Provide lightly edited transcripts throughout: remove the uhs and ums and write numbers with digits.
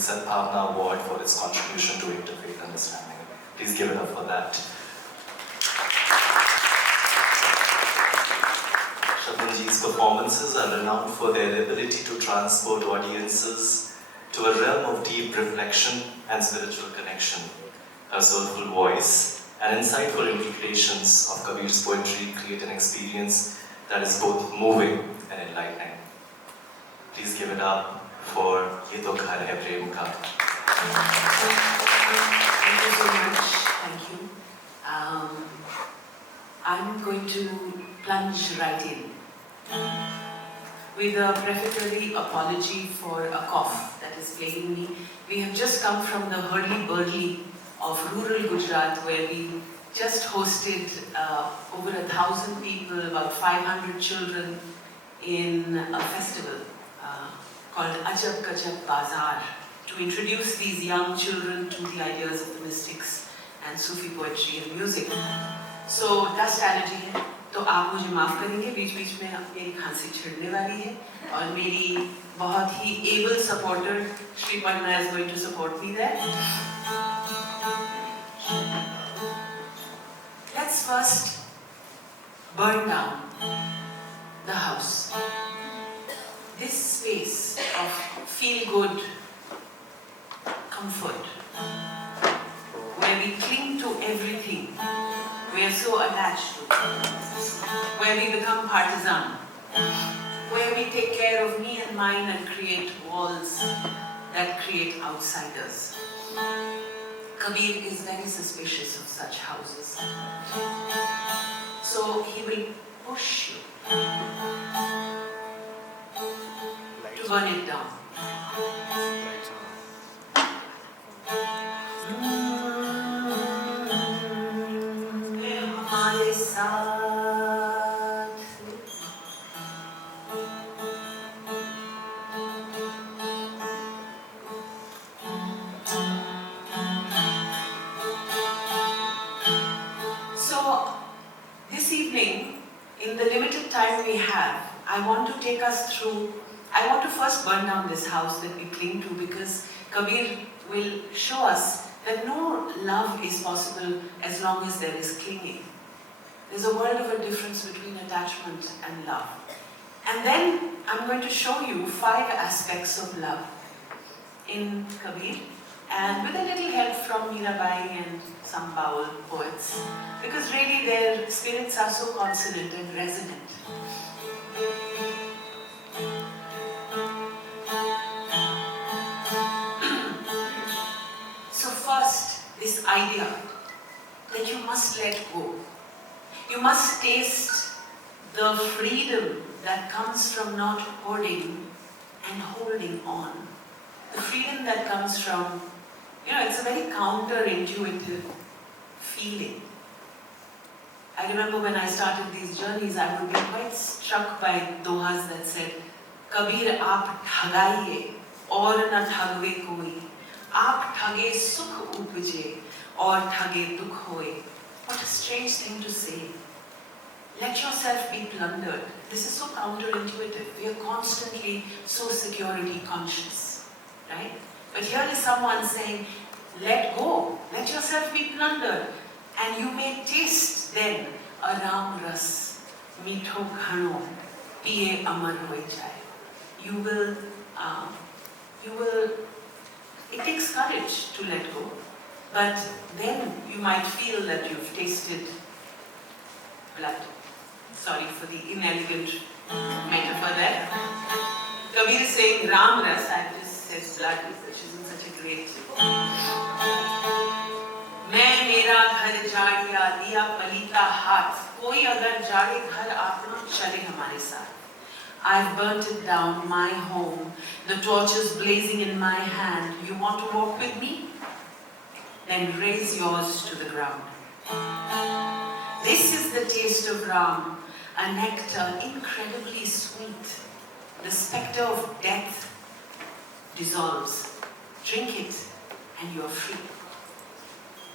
Sadbhavna Award for its contribution to interfaith understanding. Please give it up for that. Shabnamji's performances are renowned for their ability to transport audiences to a realm of deep reflection and spiritual connection. Her soulful voice and insightful implications of Kabir's poetry create an experience that is both moving and enlightening. Please give it up for Ye To Ghar Hai Prem Ka. Thank you so much. Thank you. I'm going to plunge right in with a prefatory apology for a cough that is plaguing me. We have just come from the hurly-burly of rural Gujarat, where we just hosted over 1,000 people, about 500 children, in a festival called Ajab Kajab Bazaar, to introduce these young children to the ideas of the mystics and Sufi poetry and music. So dust allergy है, तो आप मुझे माफ करेंगे, बीच-बीच में मेरी खांसी छिड़ने वाली है, और मेरी बहुत ही able supporter Shri Padma is going to support me there. Let's first burn down the house. This space of feel-good comfort, where we cling to everything we are so attached to, where we become partisan, where we take care of me and mine and create walls that create outsiders. Kabir is very suspicious of such houses. So he will push you to burn it down. हमारे साथ So this evening, in the limited time we have, I want to take us through, I want to first burn down this house that we cling to, because Kabir will show us that no love is possible as long as there is clinging. There's a world of a difference between attachment and love. And then I'm going to show you 5 aspects of love in Kabir, and with a little help from Mirabai and some Baul poets, because really their spirits are so consonant and resonant. So first, this idea that you must let go. You must taste the freedom that comes from not hoarding and holding on. The freedom that comes from, it's a very counterintuitive feeling. I remember when I started these journeys, I would be quite struck by dohas that said, Kabir aap thagaiye aur na thagve koi. Aap thage sukh upje aur thage dukh hoye. What a strange thing to say. Let yourself be plundered. This is so counterintuitive. We are constantly so security conscious, right? But here is someone saying, let go. Let yourself be plundered. And you may taste then a Ram Ras, Mitho Ghano, Piye Amar Hoye Jai. You will, it takes courage to let go. But then you might feel that you've tasted blood. Sorry for the inelegant metaphor there. Kabir is saying Ram Ras, I just said blood, which isn't such a great. मैं मेरा घर जाड़िया दिया पलीता हाथ कोई अगर जाड़े घर अपना चले हमारे साथ. I've burnt it down, my home, the torches blazing in my hand. You want to walk with me? Then raise yours to the ground. This is the taste of Ram, a nectar incredibly sweet. The specter of death dissolves. Drink it and you're free.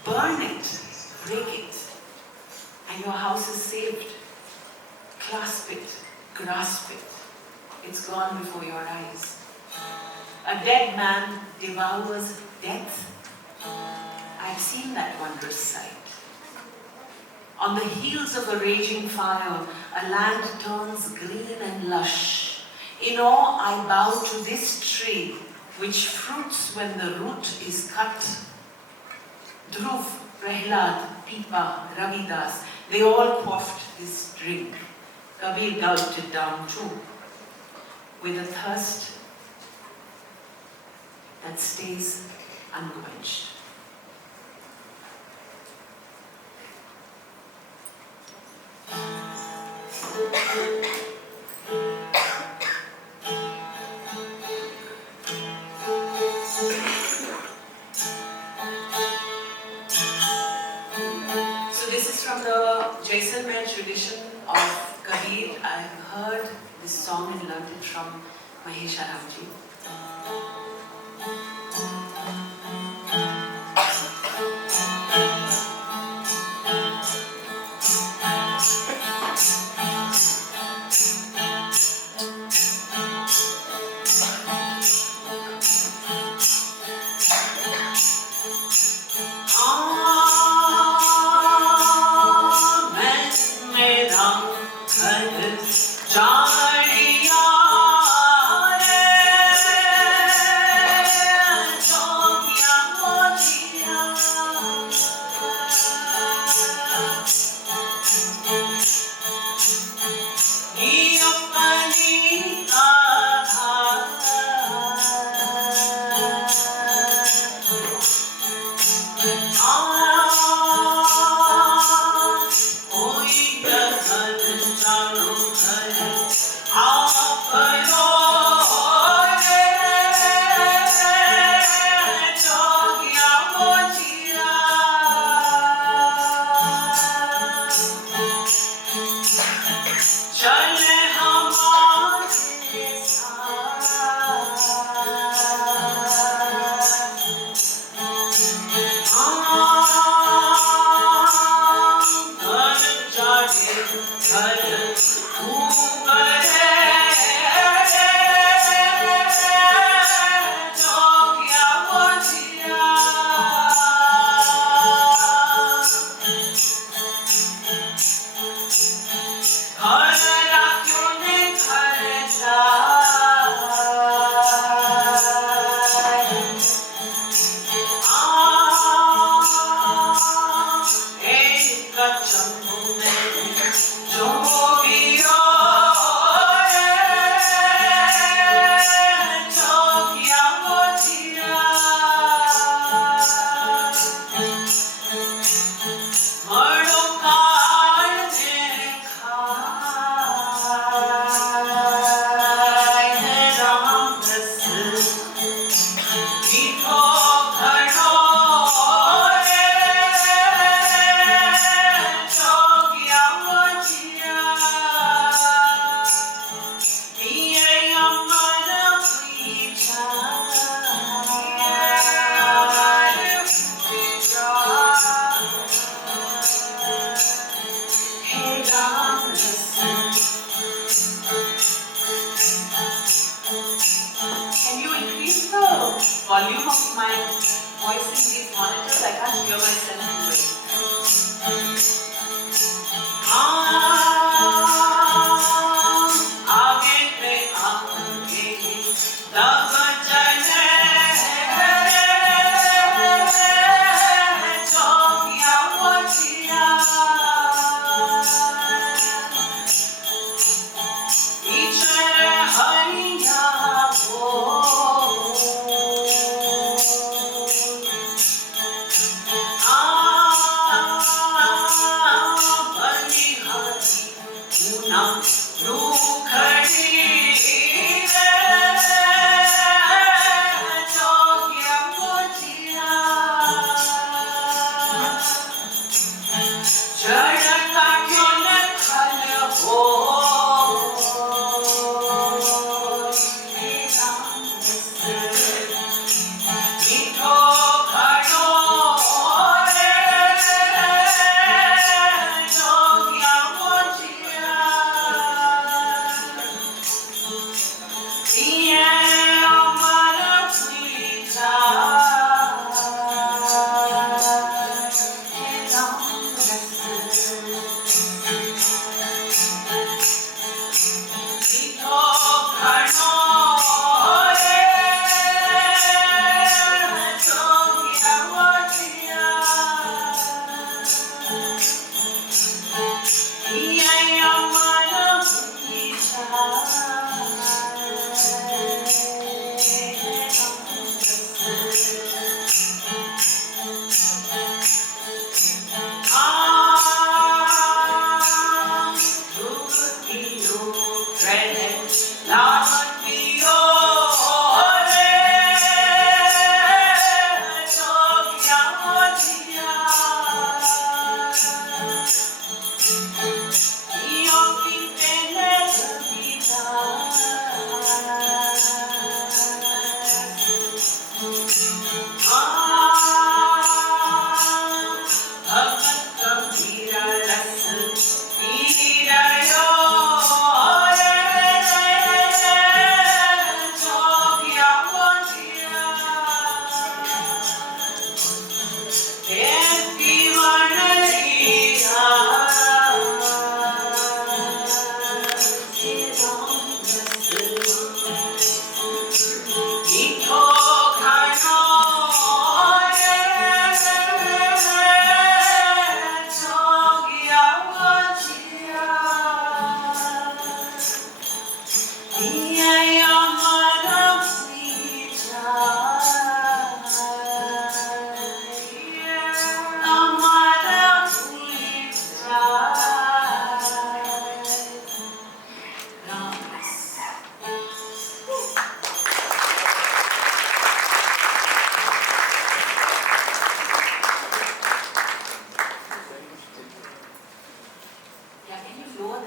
Burn it, break it, and your house is saved. Clasp it, grasp it. It's gone before your eyes. A dead man devours death. I've seen that wondrous sight. On the heels of a raging fire, a land turns green and lush. In awe I bow to this tree, which fruits when the root is cut. Dhruv, Prahlad, Pipa, Ravidas, they all quaffed this drink. Kabir gulped it down too, with a thirst that stays unquenched. So this is from the Jaisalmer tradition of Kabir. I've heard this song and learned it from Mahesh Aramji. Volume of my voice in these monitors, I can't hear myself anyway.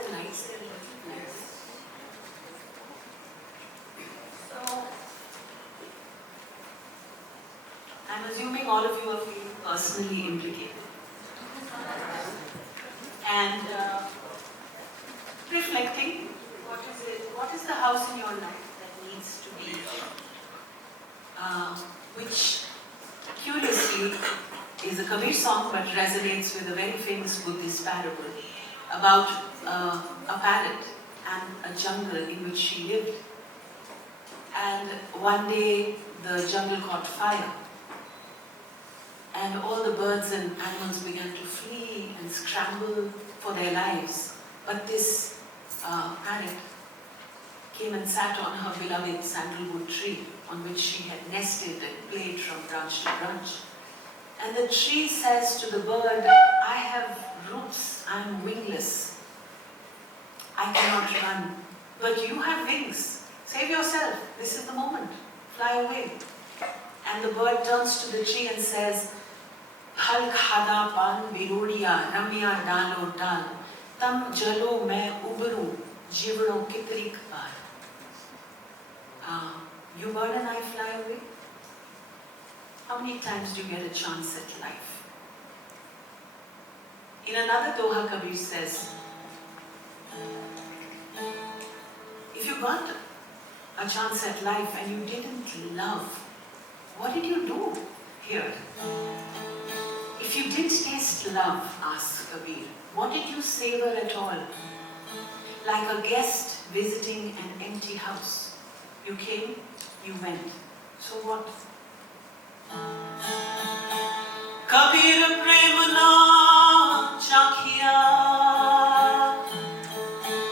the lights are a little nice. So, I'm assuming all of you are feeling personally implicated. And reflecting, what is the house in your life that needs to be, which curiously is a Kabir song but resonates with a very famous Buddhist parable about a parrot and a jungle in which she lived. And one day the jungle caught fire and all the birds and animals began to flee and scramble for their lives. But this parrot came and sat on her beloved sandalwood tree on which she had nested and played from branch to branch. And the tree says to the bird, I have roots, I am wingless. I cannot run, but you have wings. Save yourself, this is the moment, fly away. And the bird turns to the tree and says, Hal khada pan birodiya ramya dalo dal, tam jalo mein ubaru, jivro kitrik par. You bird and I fly away? How many times do you get a chance at life? In another Doha, Kabir says, if you got a chance at life and you didn't love, what did you do here? If you didn't taste love, asks Kabir, what did you savor at all? Like a guest visiting an empty house. You came, you went. So what? Kabir prem na chakhiya,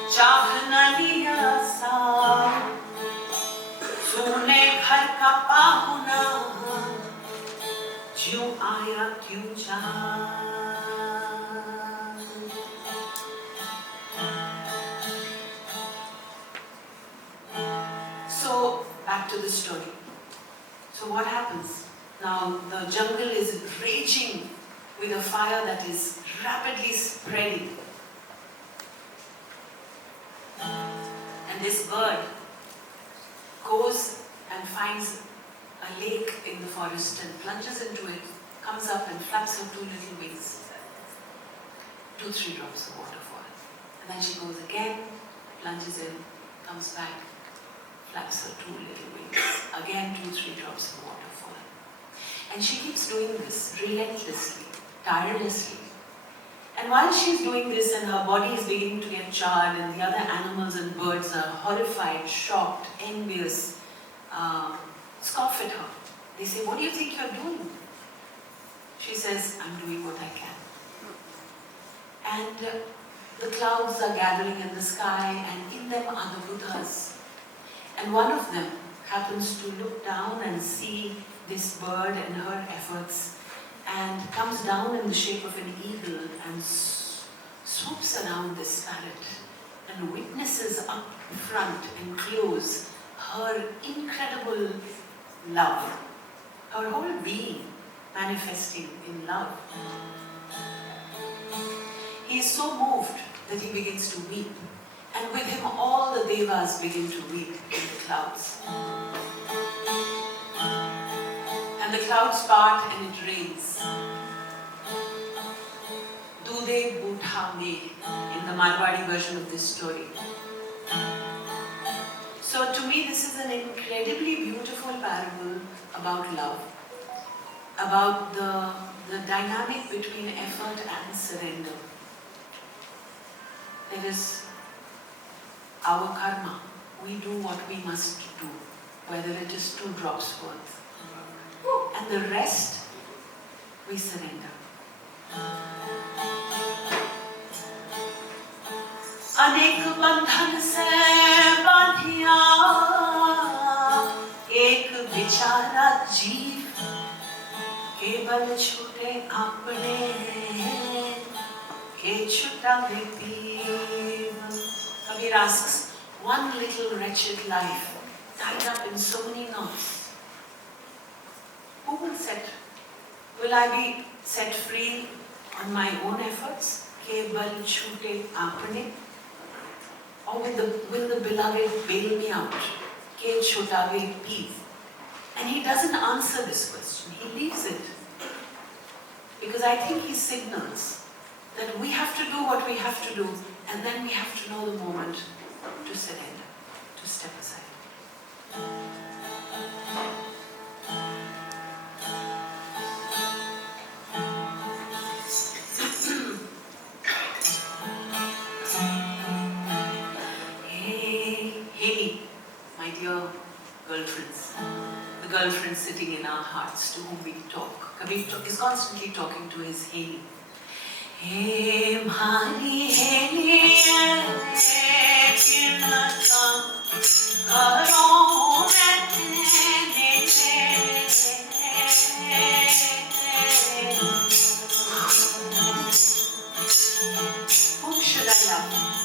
chakh na liya sa, tune ghar ka pahuna, jyun aaya kyun ja. So back to the story. So what happens? Now the jungle is raging with a fire that is rapidly spreading. And this bird goes and finds a lake in the forest and plunges into it, comes up and flaps her two little wings. 2-3 drops of water fall. And then she goes again, plunges in, comes back, flaps her two little wings. Again 2-3 drops of water fall. And she keeps doing this relentlessly, tirelessly. And while she's doing this and her body is beginning to get charred and the other animals and birds are horrified, shocked, envious, scoff at her. They say, what do you think you're doing? She says, I'm doing what I can. And the clouds are gathering in the sky and in them are the Buddhas. And one of them happens to look down and see this bird and her efforts and comes down in the shape of an eagle and swoops around this parrot and witnesses up front and close her incredible love, her whole being manifesting in love. He is so moved that he begins to weep, and with him all the devas begin to weep in the clouds. And the clouds part and it rains. Dude Butha Me in the Marwadi version of this story. So to me this is an incredibly beautiful parable about love, about the dynamic between effort and surrender. There is our karma. We do what we must do, whether it is 2 drops worth. And the rest, we surrender. अनेक बंधन से बांधिया एक बेचारा जीव केवल छूटे अपने के छूटा पीव. Kabir asks, one little wretched life tied up in so many knots. Who will set? Will I be set free on my own efforts? केवल छूटे अपने. Or will the beloved bail me out? Ke chotave, please. And he doesn't answer this question. He leaves it. Because I think he signals that we have to do what we have to do, and then we have to know the moment to surrender, to step aside. Hey, my dear girlfriends, the girlfriend sitting in our hearts to whom we talk. Kabir is constantly talking to his Haley. Hey, Mali, whom should I love?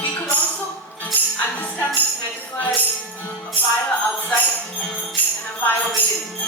We could also understand this metaphor as a fire outside and a fire within.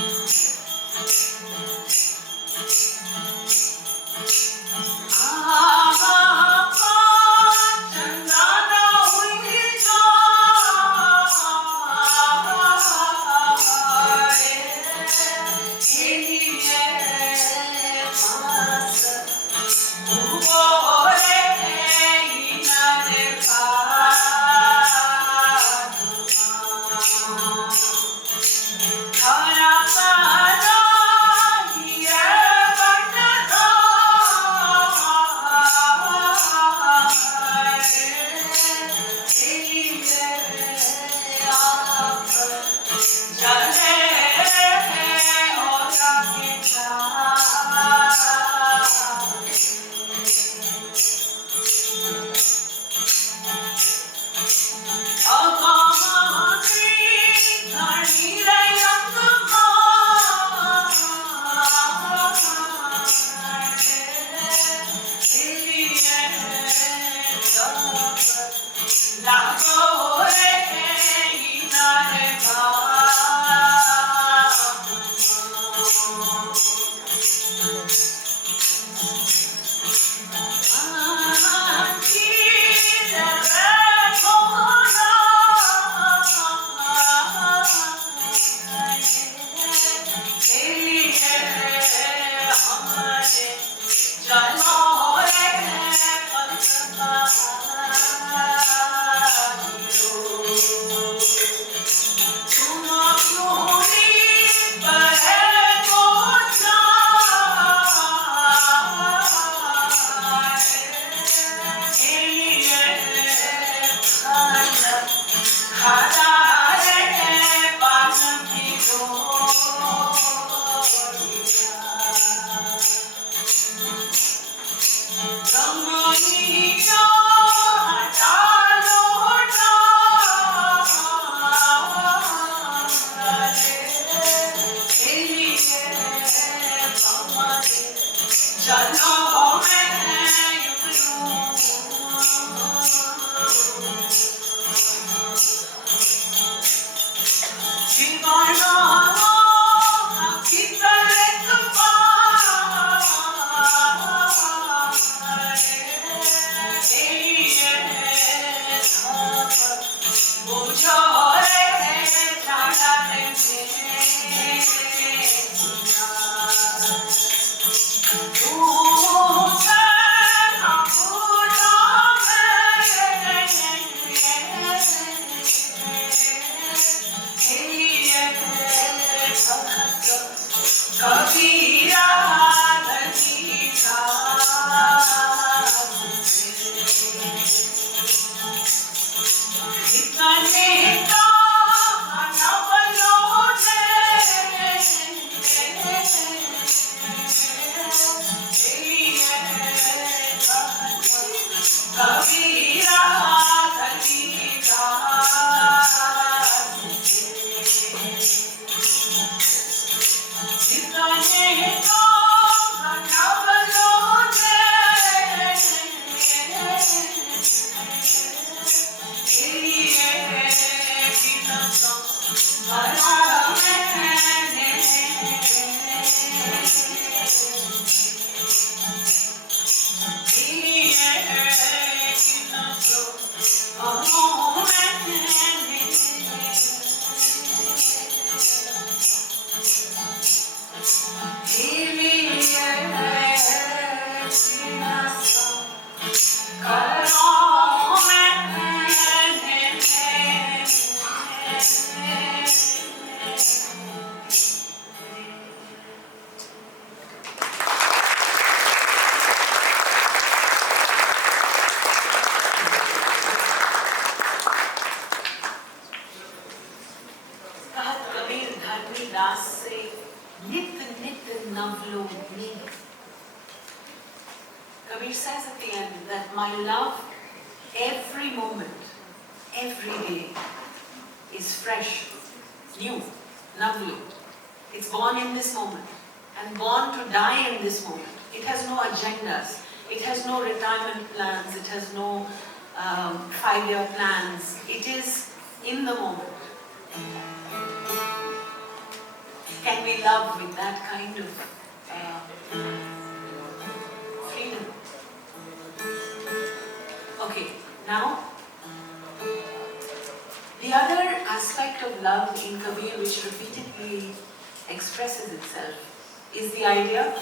Kabir says at the end that my love, every moment, every day, is fresh, new, navlu. It's born in this moment and born to die in this moment. It has no agendas. It has no retirement plans. It has no 5-year plans. It is in the moment. Can we love with that kind of freedom? Okay, now the other aspect of love in Kabir which repeatedly expresses itself is the idea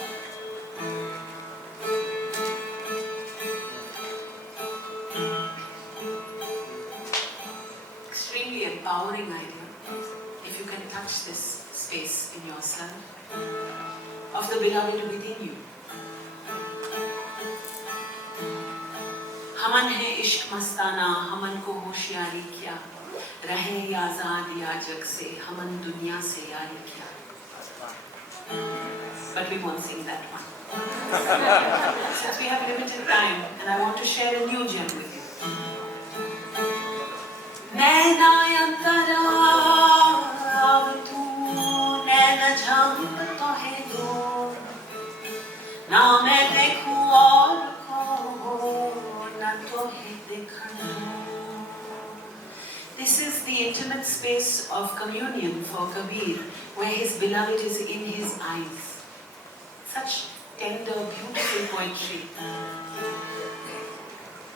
extremely empowering idea, if you can touch this space in yourself, of the beloved within you. हमन है इश्क मस्ताना, हमन को होशियारी क्या, रहे आजाद या जग से, हमन दुनिया से यारी क्या. But we won't sing that one. Since we have limited time, and I want to share a new gem with you. नैना अंतरा अब तू नैना झांक तो है दो, ना मैं देखूं और को ना तो है देखूं. This is the intimate space of communion for Kabir, where his beloved is in his eyes. Such tender, beautiful poetry.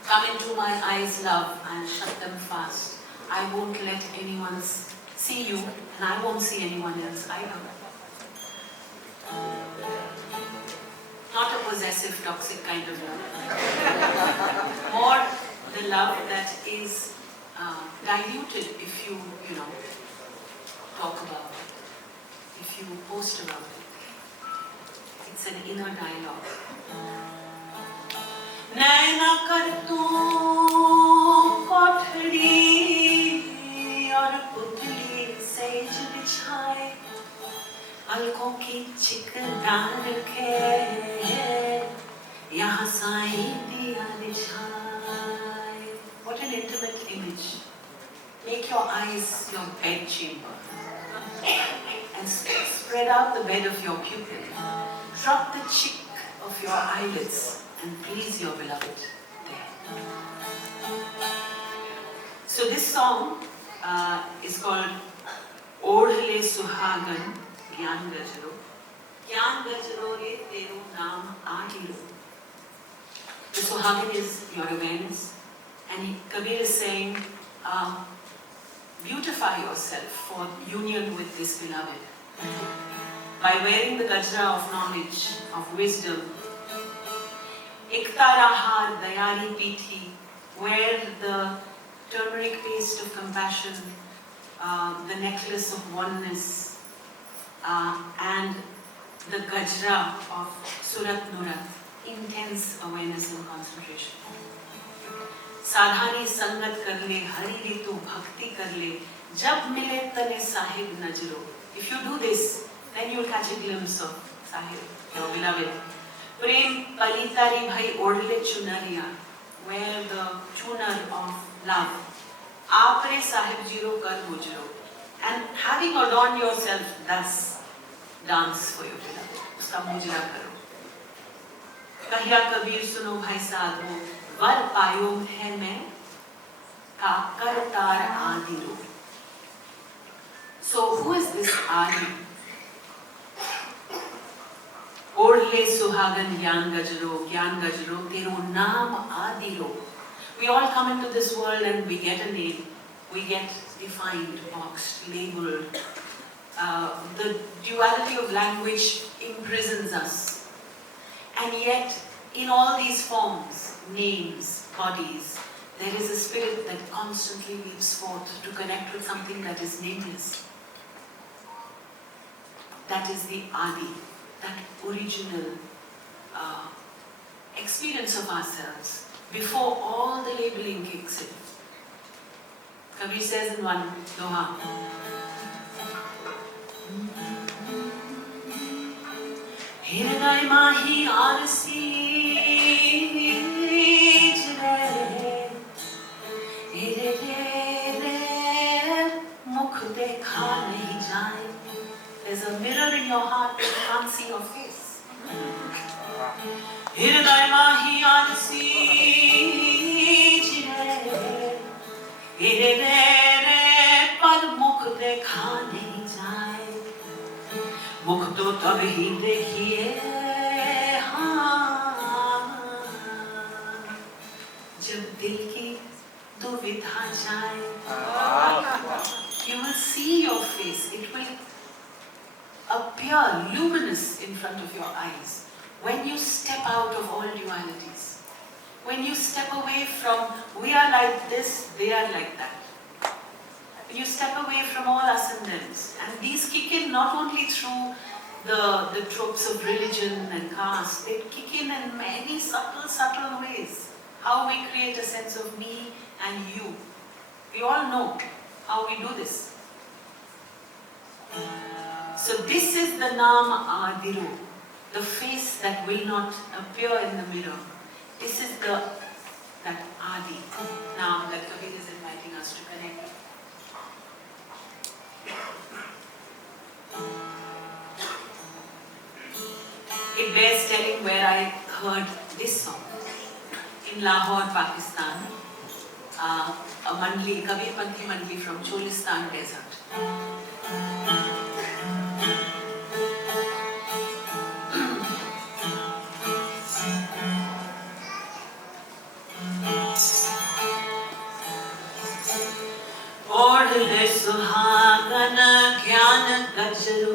Come into my eyes, love, and shut them fast. I won't let anyone see you, and I won't see anyone else either. Not a possessive, toxic kind of love. More the love that is diluted if you talk about it, if you post about it. It's an inner dialogue. नैना कर तू कोठड़ी और पुतली says बिछाए, अलकों की चिकदार के यहाँ साईं दिया निछाए. What an intimate image. Make your eyes your bed chamber and spread out the bed of your pupil. Drop the chick of your eyelids and please your beloved there. So this song is called Odhle Suhagan Gyan Gajro. Gyan Gajro re tero naam aadiro. The Suhagan is your awareness, and Kabir is saying, beautify yourself for union with this beloved. By wearing the gajra of knowledge, of wisdom, Iktarahar Dayari Pithi, wear the turmeric paste of compassion, the necklace of oneness, and the gajra of Surat Nurat, intense awareness and concentration. साधानी संगत कर ले, हरि ऋतु भक्ति कर ले, जब मिले तने Sahib नजरो. If you do this, then you'll catch a glimpse of Sahib, your beloved. Prem palitari bhai odle chunariya, wear the chunar of love. Aapre Sahib jiro kar mujro. And having adorned yourself thus, dance for your beloved. Uska mujra karo. Kahya Kabir suno bhai sadhu, वर पायो है मैं काकर तार आदिरो. So who is this Adi? Odhle Suhagan Gyan Gajro, tero naam Adiro. We all come into this world and we get a name. We get defined, boxed, labeled. The duality of language imprisons us. And yet, in all these forms, names, bodies, there is a spirit that constantly leaps forth to connect with something that is nameless. That is the Adi, that original experience of ourselves before all the labeling kicks in. Kabir says in one doha, Hirday mahi arsi there's a mirror in your heart that you can't see your face. Hirday mahi arsi jire, ire par mukh dekha nahi jaye. Mukh to tab hi dekhiye, jab dil ki duvidha jaye. You will see your face. It will appear luminous in front of your eyes when you step out of all dualities. When you step away from, we are like this, they are like that. When you step away from all us and thems. And these kick in not only through the tropes of religion and caste, they kick in many subtle ways. How we create a sense of me and you. We all know how we do this. So this is the Naam Adiru, the face that will not appear in the mirror. This is that Adi, Naam that Kabir is inviting us to connect with. It bears telling where I heard this song. In Lahore, Pakistan, a mandli, Kabir Panthi mandli from Cholistan desert. Odhle Suhagan Gyan Gajro,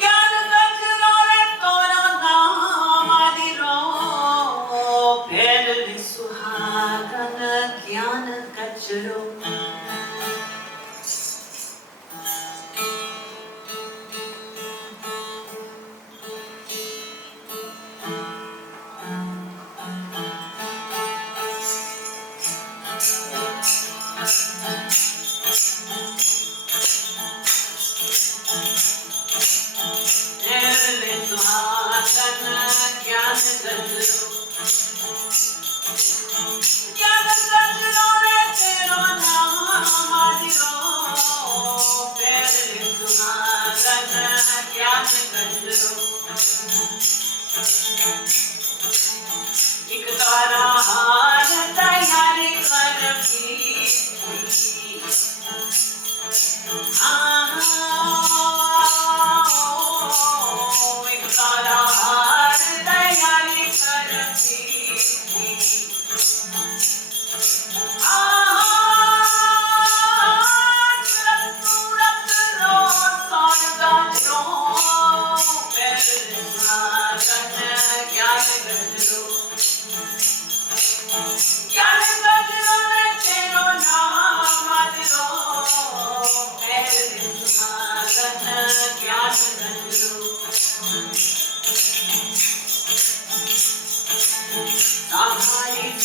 Gyan Gajro re toro naam adiro. Odhle Suhagan Gyan Gajro. एक तारा हार तैयारी कर भी एक तारा हार तैयारी कर भी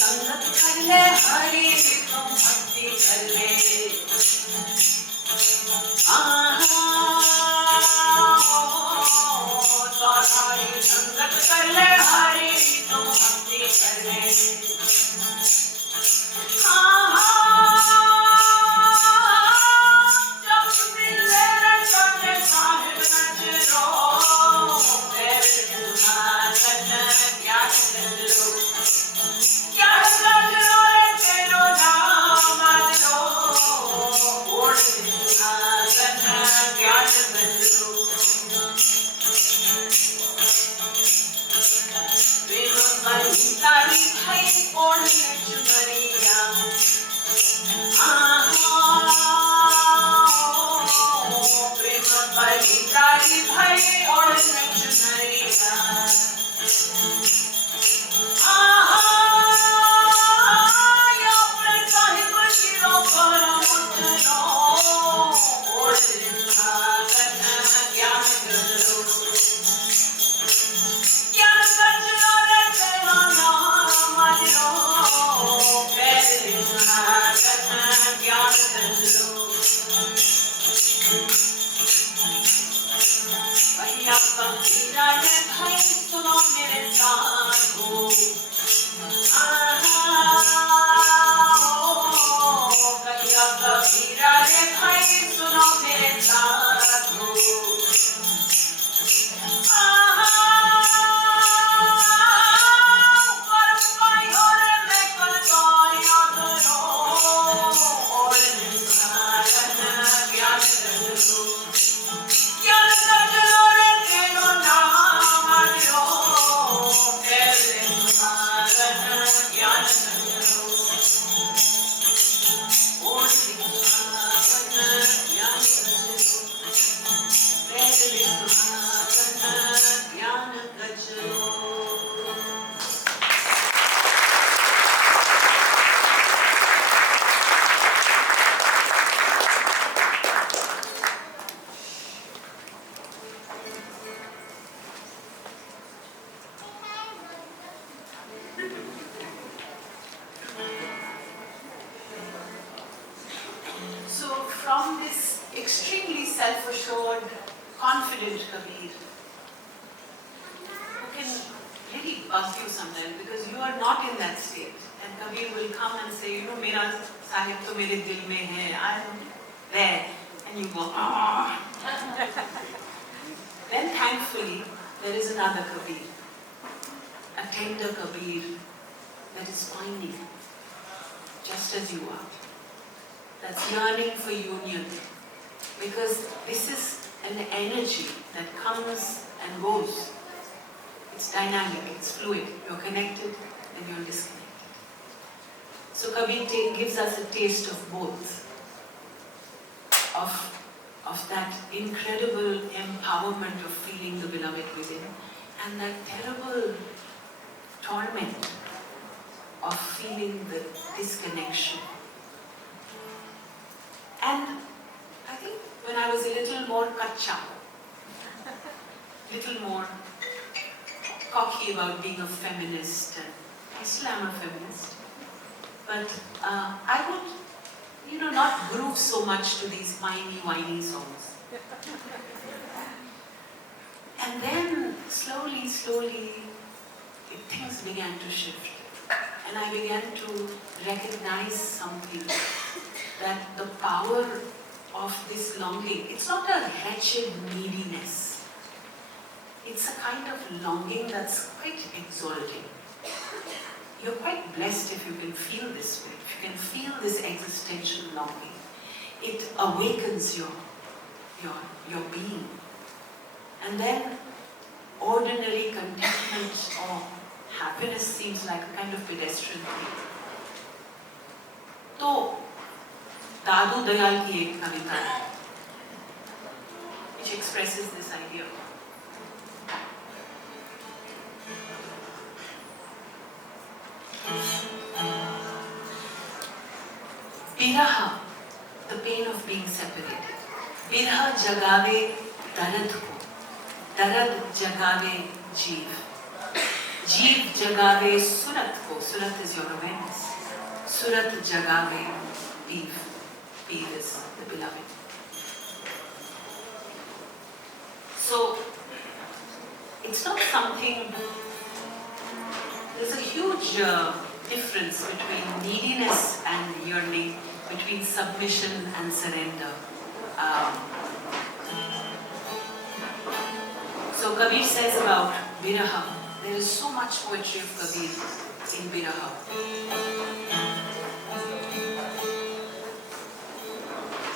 संगत कर ले हरि तुम भक्ति कर ले संगत कर ले हरि तुम भक्ति कर ले जब मिले रचने साहिब नजरो तेरे तुम्हारा ज्ञान नजरो ज्ञान नजरो रे तेरो नाम नजरो ओढ़ तुम्हारा ज्ञान नजरो तारी भाई ओढ़ चुनरिया प्रेम बली तारी भाई ओढ़ चुनरिया अपने साहिब शिरो पर उठलो ओढ़ ज्ञान गजरो ज्ञान गजरो रे तेरा नाम मजरो तेरे ज्ञान गजरो भैया कबीरा रे भाई सुनो मेरे साथ हो भैया कबीरा रे भाई सुनो मेरे साथ हो From this extremely self-assured, confident Kabir, who can really bug you sometimes because you are not in that state. And Kabir will come and say, you know, Mera Sahib to mere dil mein hai, I am there. And you go, ah. Then thankfully, there is another Kabir, a tender Kabir that is finding just as you are. That's yearning for union, because this is an energy that comes and goes. It's dynamic, it's fluid. You're connected and you're disconnected. So Kabir gives us a taste of both, of that incredible empowerment of feeling the beloved within, and that terrible torment of feeling the disconnection. And I think when I was a little more kacha, little more cocky about being a feminist, and I still am a feminist, but I would, not groove so much to these whiny songs. And then slowly, things began to shift. And I began to recognize something, that the power of this longing, it's not a wretched neediness. it's a kind of longing that's quite exalting. You're quite blessed if you can feel this way, if you can feel this existential longing. It awakens your being. And then ordinary contentment or happiness seems like a kind of pedestrian thing. So, Dadu Dayal ki ek kavita hai, which expresses this idea. Viraha, the pain of being separated. Viraha jagave darad ko, darad jagave jeev. Jeev jagave surat ko, surat is your awareness. Surat jagave Piv. Piv is the beloved. So, it's not something, there's a huge difference between neediness and yearning, between submission and surrender. So Kabir says about Viraha, there is so much poetry of Kabir in Viraha.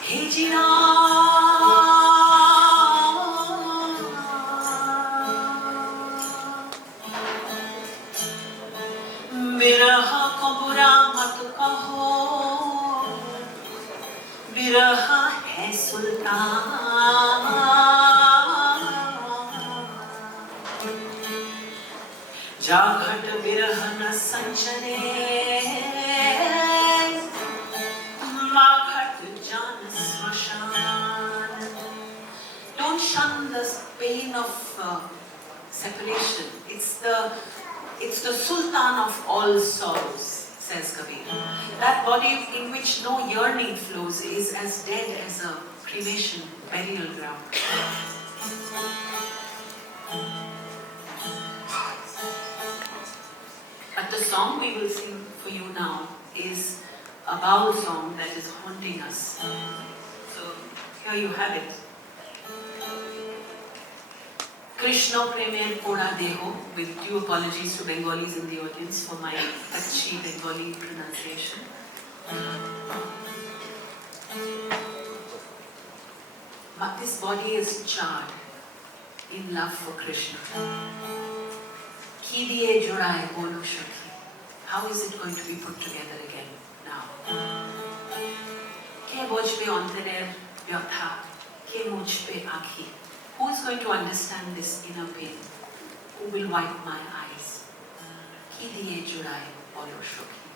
Hey Jina, Viraha ko bura mat kaho, Viraha hai sultan. Jaghat virah na sanchare, maghat jan smashan. Don't shun the pain of separation. It's the sultan of all sorrows, says Kabir. That body in which no yearning flows is as dead as a cremation burial ground. But the song we will sing for you now is a Baul song that is haunting us. So here you have it. Krishna Premer Poda Deho, with due apologies to Bengalis in the audience for my touchy Bengali pronunciation. But this body is charred in love for Krishna. Ki diye jodaye bolo shakhi. How is it going to be put together again now? Ke boj pe antarer vyatha, ke mujh pe aakhi. Who is going to understand this inner pain? Who will wipe my eyes? Ki diye jodaye bolo shakhi.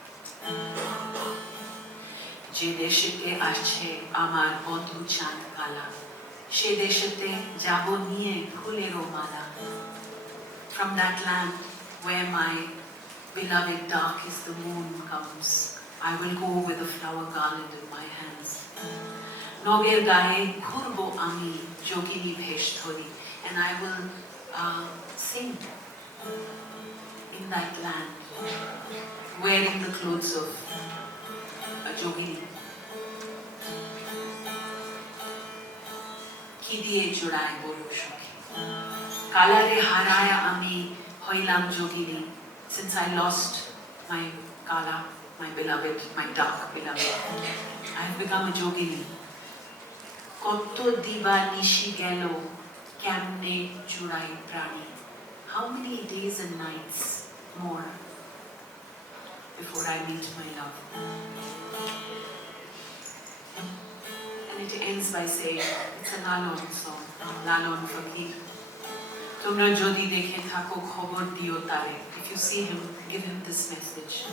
Je deshete asche amar bondhu chand kala. She deshete jabo niye phulero mala. From that land where my beloved dark as the moon comes, I will go with a flower garland in my hands. Noger gaye ghurbo ami jogini bhesh thori, and I will sing in that land, wearing the clothes of a jogini. Ki diye jodaye bolo shakhi. Kalare haraya ami hoilam jogini. Since I lost my kala, my beloved, my dark beloved, I have become a jogini. Kotto diva nishi gelo kamne jurai prani. How many days and nights more before I meet my love? And it ends by saying, it's a Lalon song, Lalon Fakir. Tumra jodi dekhe thako khobor diyo tare. If you see him, give him this message.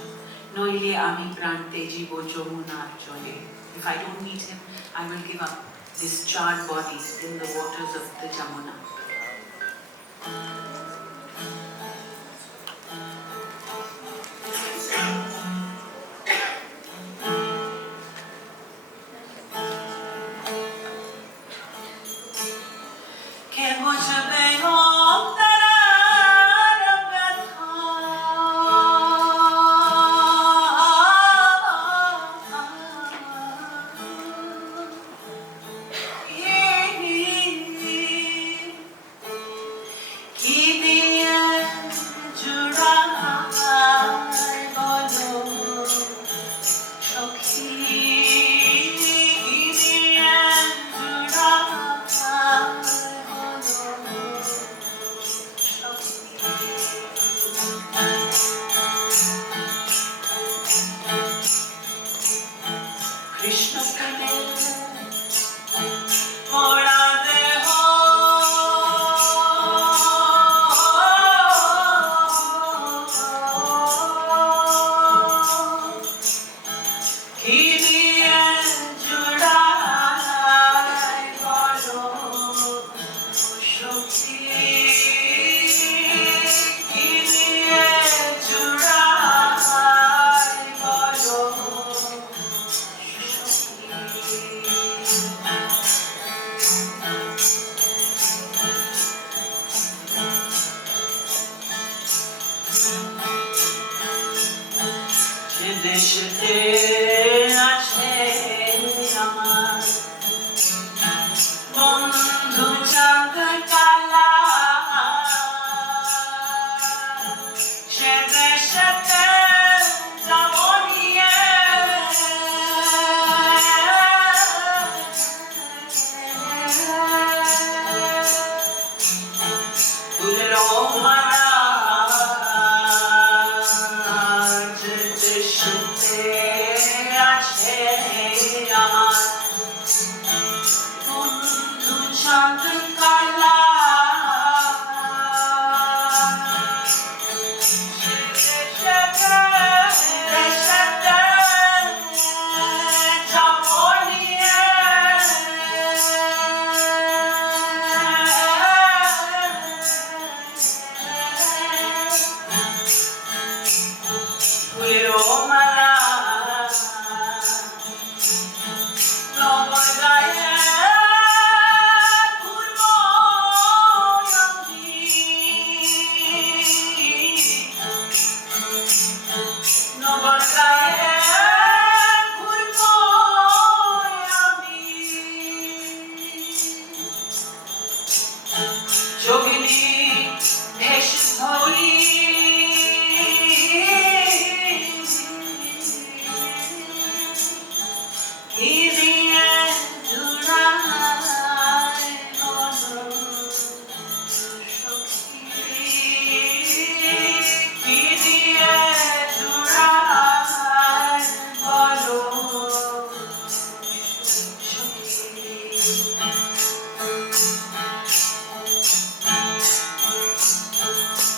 Noile ami pran teji bo jomunar jole. If I don't meet him, I will give up this charred body in the waters of the Jamuna. দেশেতে আছে আমার বন্ধু চাঁদ কালা সে দেশেতে যাব নিয়ে ফুলের মালা যে দেশেতে আছে আমার বন্ধু চাঁদ কালা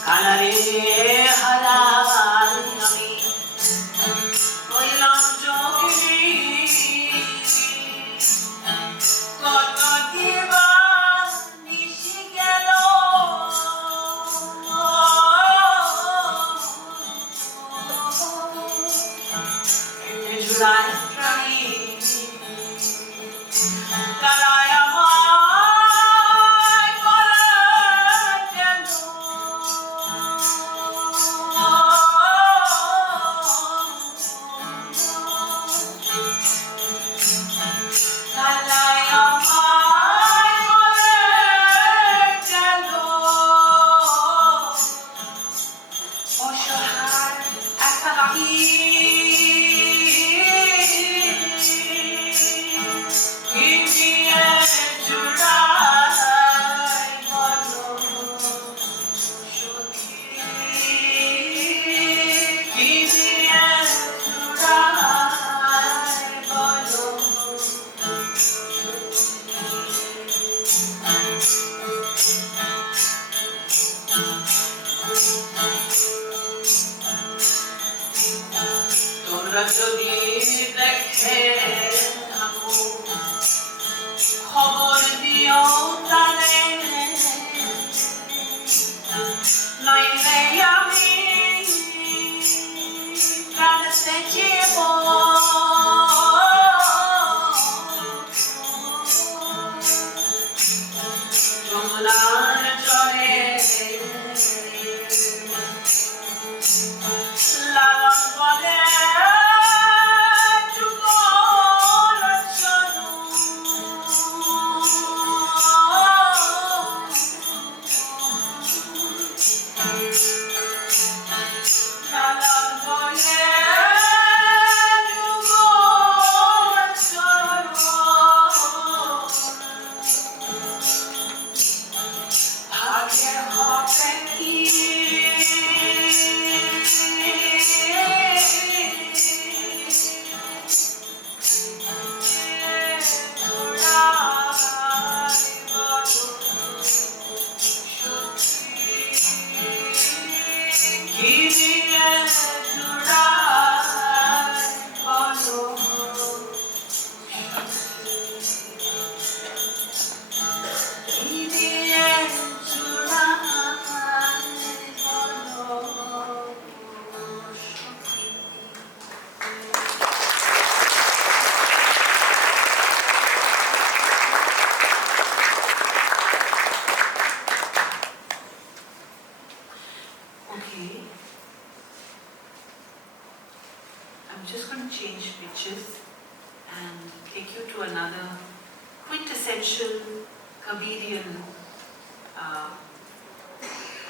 কালারে হারাই আমি হইলাম যোগিনী কত দিবার নিশি গেল জুড়ায় প্রাণী কালায় আমায় কলায় গেল কালায় আমায় কলায় গেল অসহায় একাকী তোমরা যদি দেখে থাকো খবর দিও তারে নইলে আমি প্রাণ সেচিব যমুনার জলে লালন বলে just going to change pitches and take you to another quintessential Kabirian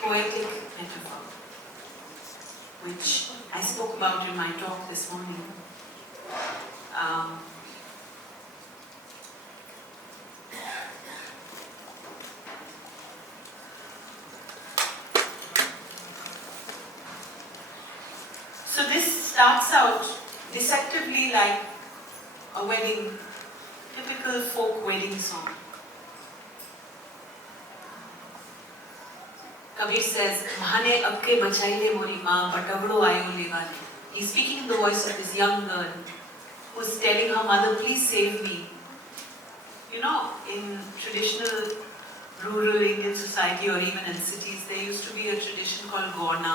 poetic metaphor, which I spoke about in my talk this morning. So this starts out deceptively like a wedding, typical folk wedding song. Kabir says, "Mahane abke bachaile mori maa, batavdo ayo levane." He's speaking in the voice of this young girl who's telling her mother, "Please save me." You know, in traditional rural Indian society or even in cities, there used to be a tradition called Gauna.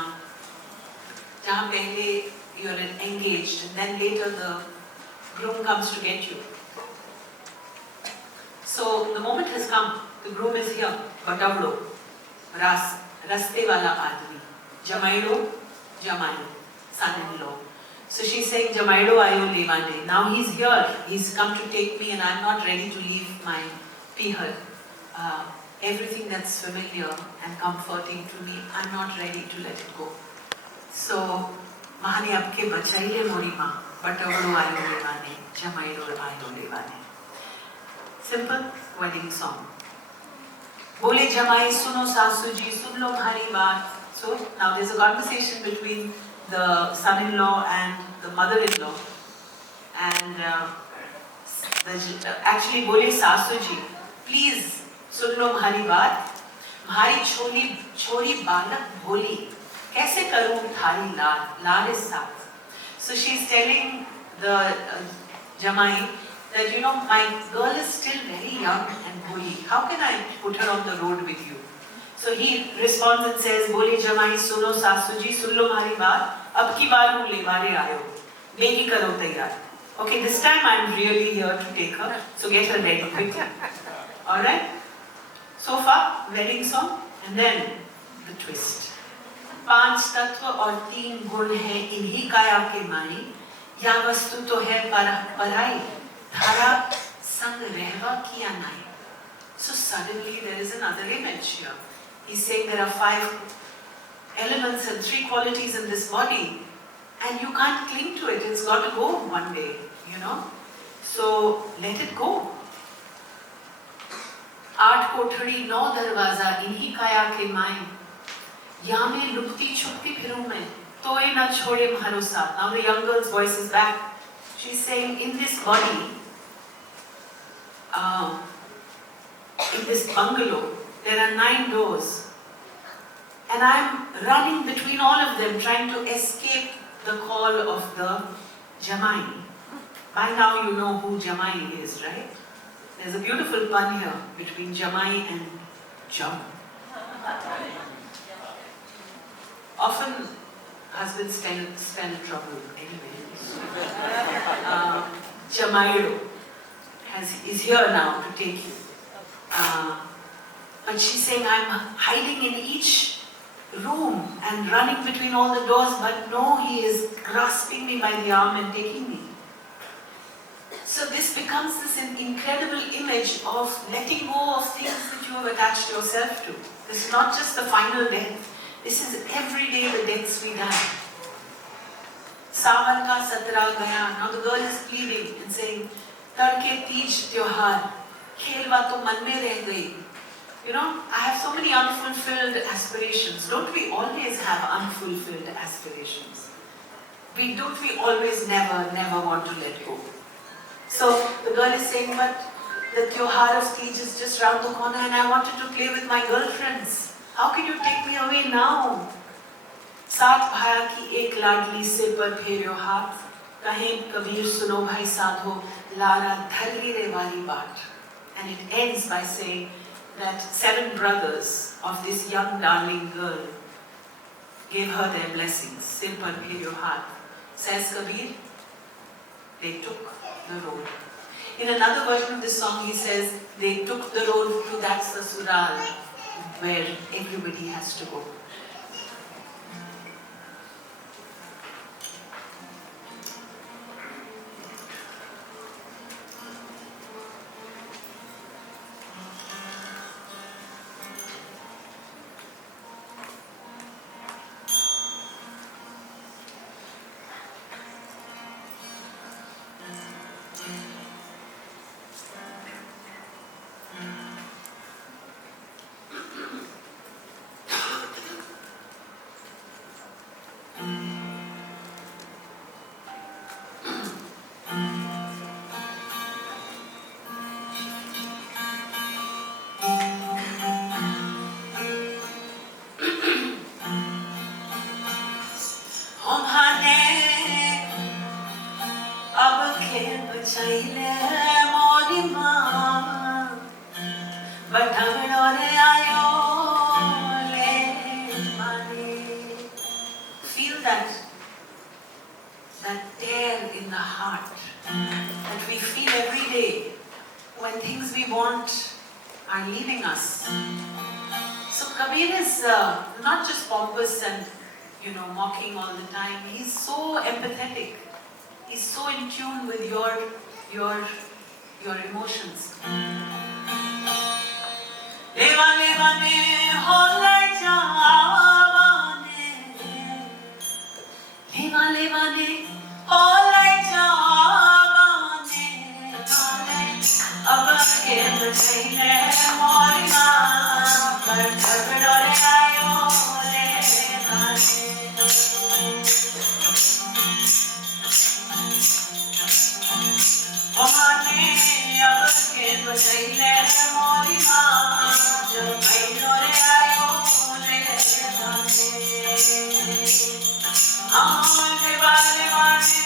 Jahan pehle you are engaged and then later the groom comes to get you. So the moment has come, the groom is here, Batavdo, Raste wala aadmi, Jamaido, Jamayo, son-in-law. So she's saying, Jamaido ayo levane. Now he's here, he's come to take me and I'm not ready to leave my pihar. Everything that's familiar and comforting to me, I'm not ready to let it go. So, Mahane apke bachaile mori ma, batavdo ayo levane, Jamaido ayo levane. Simple wedding song. Bole jamai suno sasuji, sun lo mhari baat. So now there's a conversation between the son-in-law and the mother-in-law. And actually bole sasuji, please sun lo mhari baat. Mhari chori balak bholi. Kaise karu thari laal is saath. So she's telling the jamai that, you know, my girl is still very young and bholi. How can I put her on the road with you? So he responds and says, Bole jamai suno sasuji, sunlo mari baat, ab ki baar hu levare aayo. Begi karo taiyar. Okay, this time I'm really here to take her, so get her ready quickly. Alright? So far, wedding song, and then the twist. 5 तत्व और 3 गुण है इन्हीं काया के माई, या वस्तु तो है पराई, धारा संग रहवा किया नाई. So suddenly there is another image here. He's saying there are 5 elements and 3 qualities in this body, and you can't cling to it. It's got to go one day, you know. So let it go. 8 कोठड़ी 9 दरवाजा इन्हीं काया के माई, यहाँ में लुकती छुपती फिरूं मैं, तोय ना छोड़े म्हारो साथ. Now the young girl's voice is back. She's saying, in this body, in this bungalow, there are 9 doors, and I'm running between all of them, trying to escape the call of the Jamai. By now you know who Jamai is, right? There's a beautiful pun here between Jamai and Jam. Often husbands spell trouble anyway. Jamairo is here now to take you. But she's saying, I'm hiding in each room and running between all the doors, but no, he is grasping me by the arm and taking me. So this becomes this incredible image of letting go of things that you have attached yourself to. This is not just the final death. This is every day the deaths we die. Sawan ka satra gaya. Now the girl is pleading and saying, Tadke teej tyohar, khelwa to man mein reh gayi. You know, I have so many unfulfilled aspirations. Don't we always have unfulfilled aspirations? Don't we always never want to let go? So the girl is saying, but the tyohar of Tej is just round the corner and I wanted to play with my girlfriends. How can you take me away now? सात भाया की एक लाडली से पर फेरियो हाथ, कहें कबीर सुनो भाई साधो, Lara धरली रे वाली बाट. And it ends by saying that 7 brothers of this young darling girl gave her their blessings. Sir par pheriyo haath. Says Kabir, they took the road. In another version of this song, he says, they took the road to that sasural where everybody has to go. बचाइले मोरी माँ बठंगड़ोरे आयो ले माने. Feel that tear in the heart that we feel every day when things we want are leaving us. So Kabir is not just pompous and mocking all the time. He's so empathetic. He's so in tune with your emotions. Leva leva ne holai jawane, leva leva ne holai jawane, ab ke bchaile mori ma kar jhagdore ayo le mane. Omane ab ke bchaile mori ma jab jhagdore ayo le mane. Leva leva ne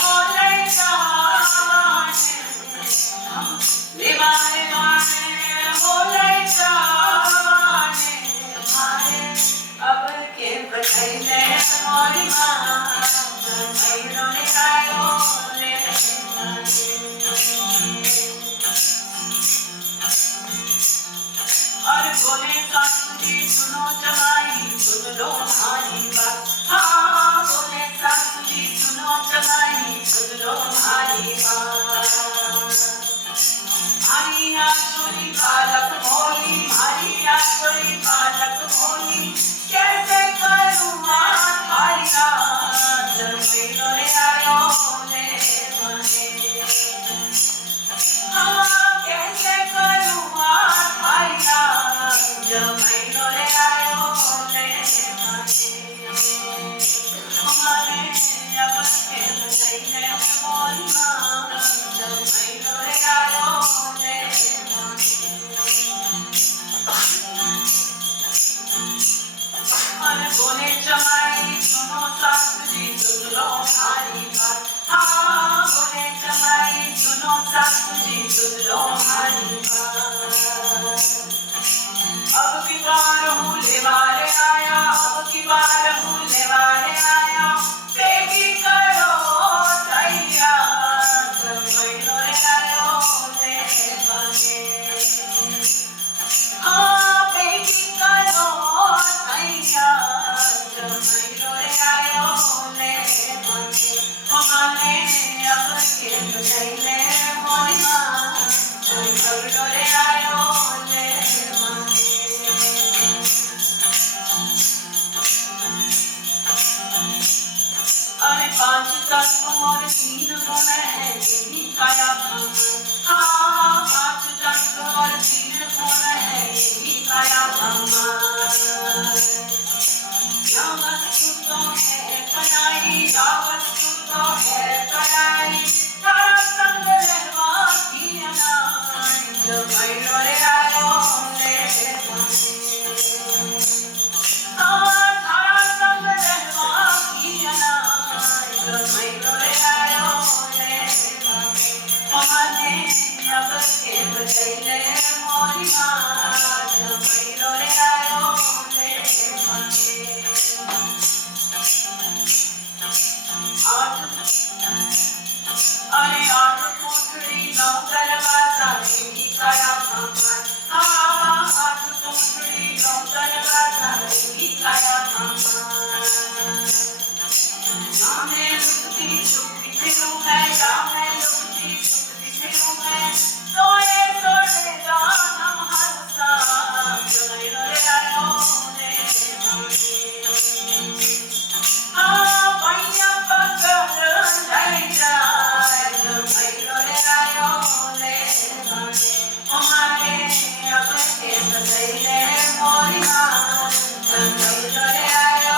holai jawane, leva leva ne holai jawane, ab ke bchaile mori ma jab jhagdore ayo le mane. और बोले सासू जी सुनो जमाई सुन लो हमारी बात. हाँ बोले सासू जी सुनो जमाई सुन लो हमारी बात. मारी आसुरी बालक भोली, मारी आसुरी बालक भोली, कैसे करूँ माँ थारी रात जब मेरे आयो ले बने. कैसे करूँ माँ थारी रात जब मेरे आयो ले बने. हमारे अब के बचाइले मोरी माँ जब मेरे आयो ले बने. और बोले जमाई सुनो सासू जी सुन लो हमारी बात. हाँ बोले जमाई सुनो सासू जी सुन लो हमारी बात. अब की बार हूँ लेवारे आया, अब की बार हूँ लेवारे आया, बेबी करो तैयार जब मेरे आयो ले बने. हाँ बेबी करो तैयार जब मेरे आयो ले बने. हमारे अब के बचाइले मोरी माँ जब जगडोरे आयो ले बने. अरे 5 तत्व और 3 गुण है यही काया भ्रम. हाँ 5 तत्व और 3 गुण है यही काया भ्रम. या वस्तु तो है पराई, या वस्तु तो है पराई, तारा संग रहवा की अनाई जब मेरे आयो ले बने. तारा संग रहवा की अनाई जब मेरे आयो ले बने. हमारे अब के बचाइले मोरी माँ जब मेरे आयो ले बने. अरे 8 कोठड़ी 9 दरवाजा यही काया भगवान. हाँ 8 कोठड़ी 9 दरवाजा यही काया भगवान. ना मैं लुकती छुपती फिरूं मैं, ना मैं लुकती छुपती फिरूं मैं, तो ये छोड़ेगा ना हर साथ जब मेरे आयो ले बने. हाँ भैया पकड़ ले जाए जब मेरे आयो ले बने. हमारे अब के बचाइले मोरी माँ जब मेरे आयो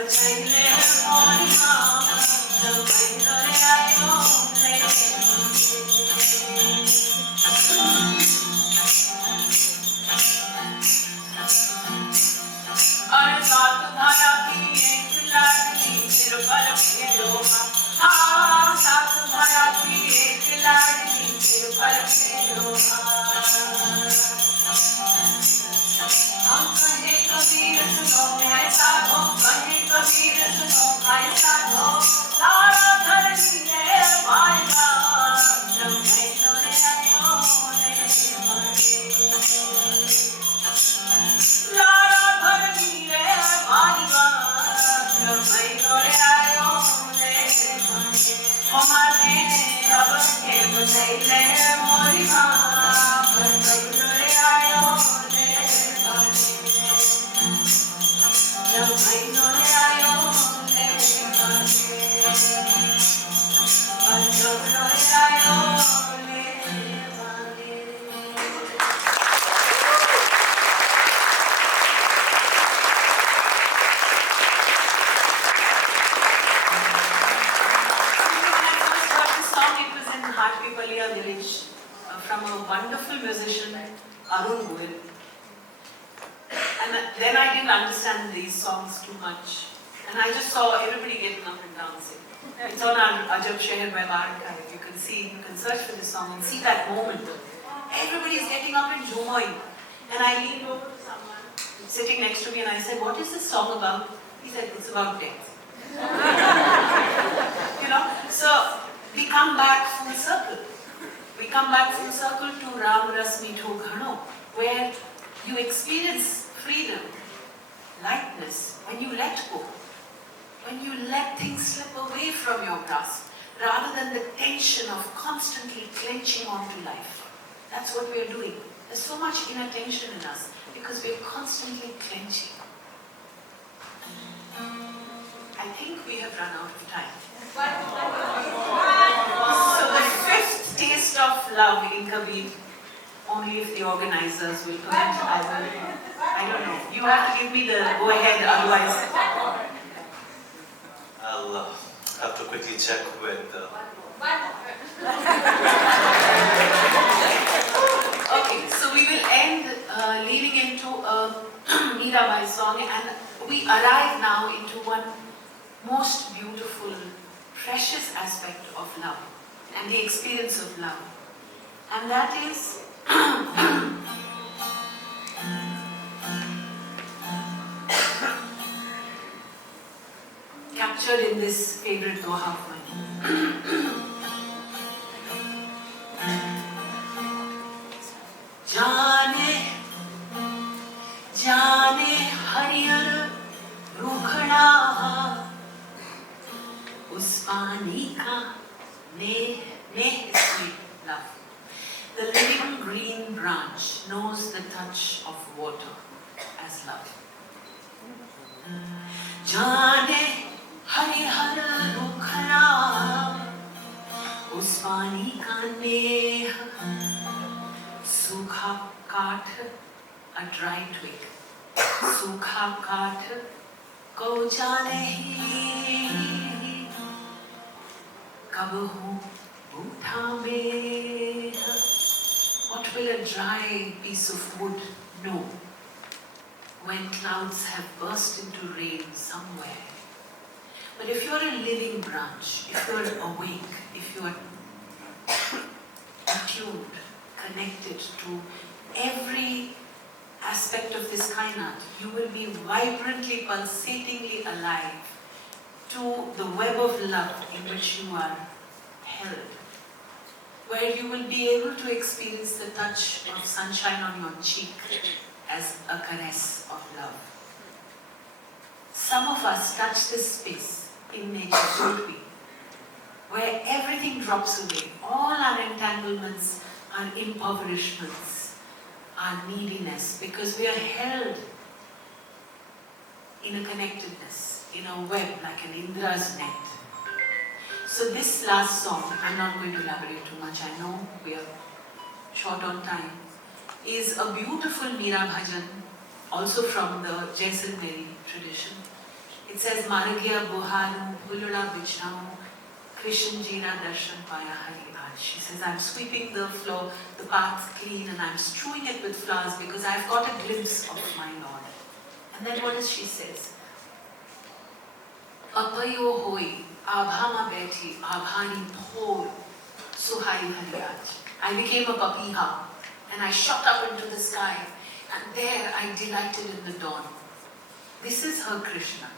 बजाइले मोरी माँ जब भैरो रे आयो और सात भाया की एक लाडली सिर पर फेरो हाँ सात भाया की एक लाडली सिर पर फेरो हाँ कहे कबीर सुनो भाई साधो कहे कबीर सुनो भाई साधो लाड़ा धरनी रे भाई जब भैरो रे आयो लाड़ा धरनी रे भाई जब भैरो रे आयो हमारे अब के बजाइले मोरी माँ भैरो रे आयो जब भैरो रे आयो जब रे आयो Hatpipaliya village from a wonderful musician Arun Goel. And then I didn't understand these songs too much. And I just saw everybody getting up and dancing. It's on our Ajab Sheher by Baraka. You can see, you can search for this song and see that moment. Everybody is getting up and joining. And I leaned over to someone sitting next to me and I said, what is this song about? He said, it's about death. So we come back full circle. We come back full circle to Ram Ras Meetho Ghano, where you experience freedom, lightness, when you let go, when you let things slip away from your grasp, rather than the tension of constantly clenching onto life. That's what we are doing. There's so much inner tension in us because we're constantly clenching. I think we have run out of time. So the fifth taste of love in Kabir, only if the organizers will permit, I don't know. You have to give me the go ahead, otherwise. I'll have to quickly check with. Okay, so we will end leading into a Mirabai song, and we arrive now into one most beautiful, precious aspect of love and the experience of love, and that is captured in this favorite doha of mine. जाने जाने हरियर रूखड़ा उस पानी का नेह is sweet love. The living green branch knows the touch of water as love. जाने हरिहर रूखड़ा उस पानी का नेह सूखा काठ, a dry twig. सूखा काठ को जाने कब हो बूढ़ा में. What will a dry piece of wood know when clouds have burst into rain somewhere? But if you're a living branch, if you're awake, if you're attuned, connected to every aspect of this kainat, you will be vibrantly, pulsatingly alive to the web of love in which you are held, where you will be able to experience the touch of sunshine on your cheek as a caress of love. Some of us touch this space in nature, don't we? Where everything drops away, all our entanglements, our impoverishments, our neediness, because we are held in a connectedness, in a web like an Indra's net. So this last song, I'm not going to elaborate too much, I know we are short on time, is a beautiful Meera Bhajan, also from the Jaisalmeri tradition. It says, Maragya Buhanu, Pulula Bichau, Krishan Jira Darshan Paya Hari Aaj. She says, I'm sweeping the floor, the path clean, and I'm strewing it with flowers because I've got a glimpse of my Lord. And then what does she says? Papayo hoi, abhama beti, abhani phol, suhai hari aaj. I became a papiha and I shot up into the sky, and there I delighted in the dawn. This is her Krishna.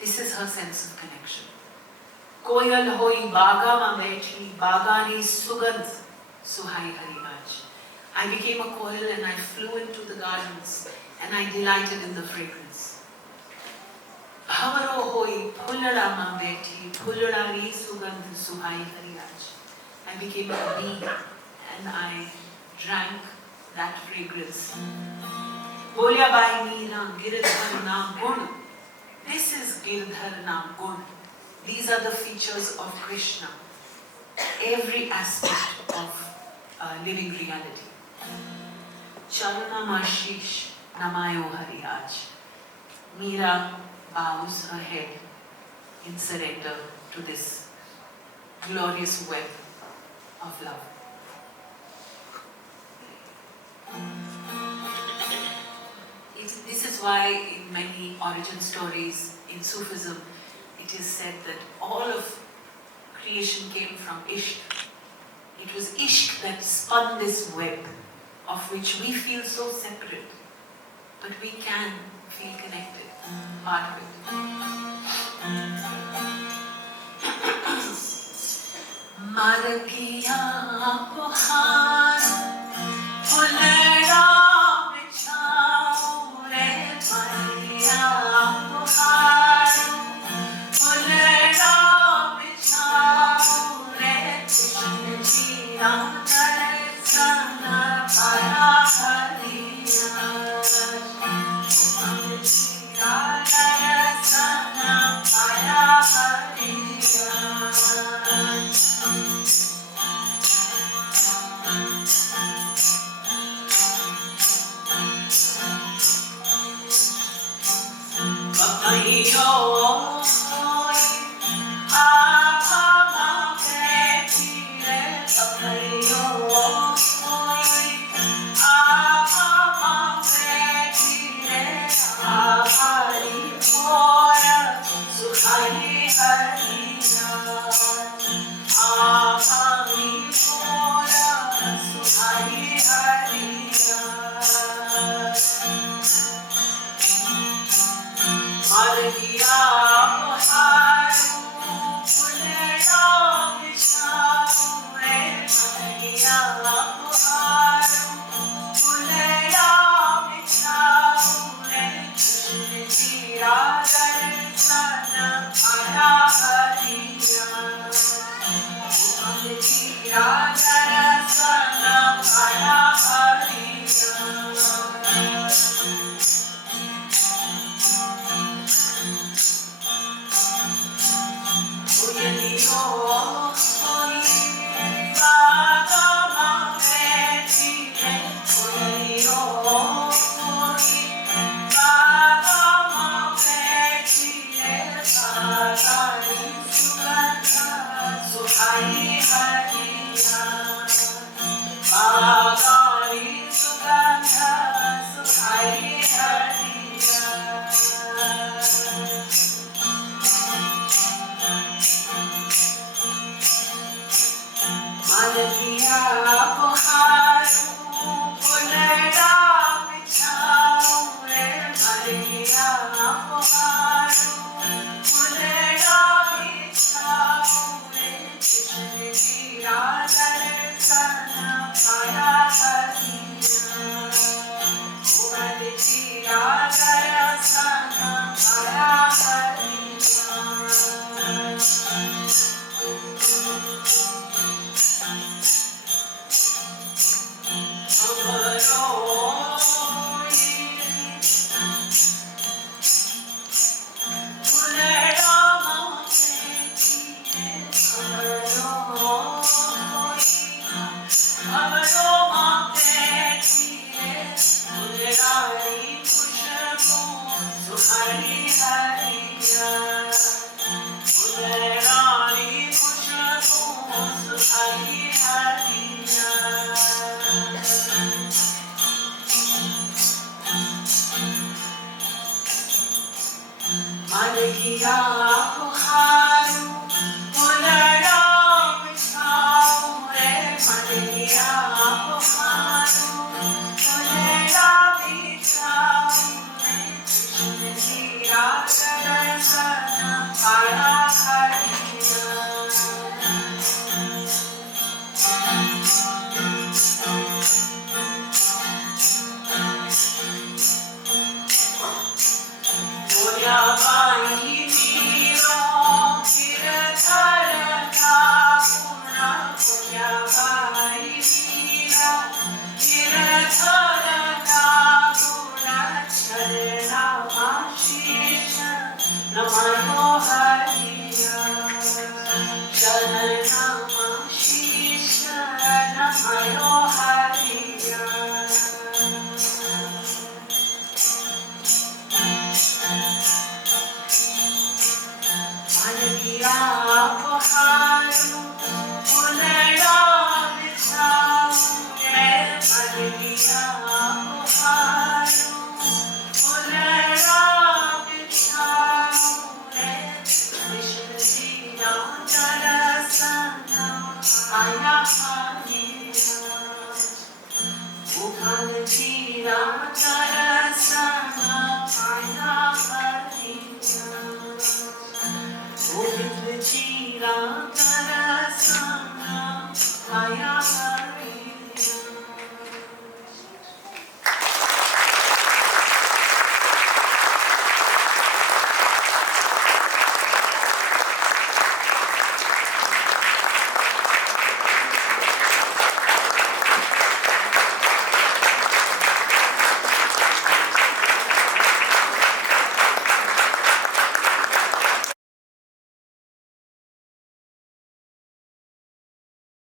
This is her sense of connection. Koyal hoi baga ma baiti, bagani sugandh, suhai hari aaj. I became a koyal and I flew into the gardens and I delighted in the fragrance. Bhavaro hoi phullara ma baiti, phullarari sugandh, suhai hari aaj. I became a bee and I drank that fragrance. Bolya bai meera girdhar naam gun. This is girdhar naam gun. These are the features of Krishna. Every aspect of living reality. Charanam ashish namayo hari aaj. Meera bows her head in surrender to this glorious web of love. This is why in many origin stories in Sufism, it is said that all of creation came from Ishq. It was Ishq that spun this web of which we feel so separate, but we can feel connected, part of it. Margiya puhar phulera bichhao re Margiya puhar phulera bichhao re Krishna jira darsana paya hariya Krishna jira darsana paya hariya Hari Hari Namaste.